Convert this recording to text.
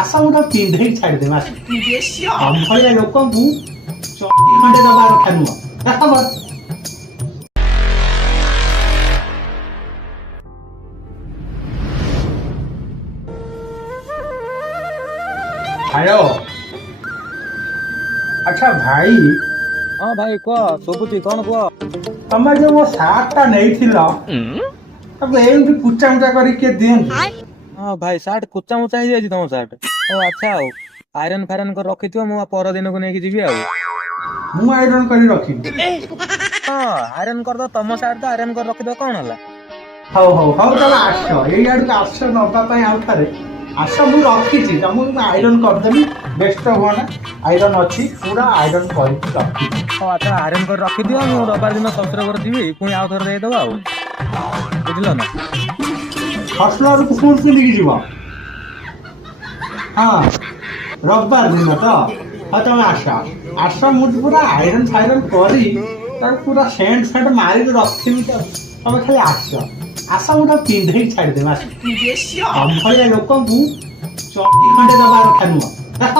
ଆସ ମୁଁ ତ ପିନ୍ଧେଇ ଛାଡ଼ିଦେବି ଆସ ଭଳିଆ ଲୋକଙ୍କୁ ଚଟି ଖଣ୍ଡେ ଦବା କଥା ନୁହଁ ଦେଖ ହ୍ୟାଲୋ ଆଚ୍ଛା ଭାଇ ହଁ ଭାଇ କୁହ ଶୁଭୁଛି କଣ କୁହ। ତମେ ଯୋଉ ମୋ ସାର୍ଟଟା ନେଇଥିଲ ତାକୁ ଏମିତି କୁଚା ମୁଚା କରିକି କିଏ ଦିଅନ୍ତି? ହଁ ଭାଇ ସାର୍ଟ କୁଚା ମୁଚା ହେଇଯାଇଛି ତମ ସାର୍ଟ। ହଉ ଆଚ୍ଛା ଆଉ ଆଇରନ୍ ଫାଇରନ୍ କରି ରଖିଥିବ ମୁଁ ପରଦିନକୁ ନେଇକି ଯିବି ଆଉ। ମୁଁ ଆଇରନ୍ କରି ରଖିବି। ହଁ ଆଇରନ୍ କରିଦବ ତମ ସାର୍ଟ ତ ଆଇରନ୍ କରି ରଖିଦବ କଣ ହେଲା। ହଉ ହଉ ହଉ ତାହେଲେ ଆସ ଏଇ ଆଡକୁ ଆସ ନବା ପାଇଁ ଆଉ ଥରେ ଆସ ମୁଁ ରଖିଛି ତମକୁ ମୁଁ ଆଇରନ୍ କରିଦେବି ବ୍ୟସ୍ତ ହୁଅନା ଆଇରନ୍ ଅଛି ପୁରା ଆଇରନ୍ କରିକି ରଖିଛି। ହଉ ଆଚ୍ଛା ଆଇରନ୍ କରି ରଖିଦିଅ ମୁଁ ରବିବାର ଦିନ ଶଶୁର ଘର ଯିବି ପୁଣି ଆଉ ଥରେ ଦେଇଦବ ଆଉ ବୁଝିଲ ନା। ହଷ୍ଟେଲରୁ ସ୍କୁଲ ପିନ୍ଧିକି ଯିବ ହଁ ରବିବାର ଦିନ ତ ହଁ ତମେ ଆସ ଆସ ମୁଁ ପୁରା ଆଇରନ୍ ଫାଇରନ୍ କରି ତାକୁ ପୁରା ସେଣ୍ଟ ଫେଣ୍ଟ ମାରିକି ରଖିବି ତ ତମେ ଖାଲି ଆସ ଆସ ମୁଁ ତ ପିନ୍ଧେଇ ଛାଡ଼ିଦେବି ଆସ ଭଳିଆ ଲୋକଙ୍କୁ ଚଟି ଖଣ୍ଡେ ଦବା କଥା ନୁହଁ ଦେଖ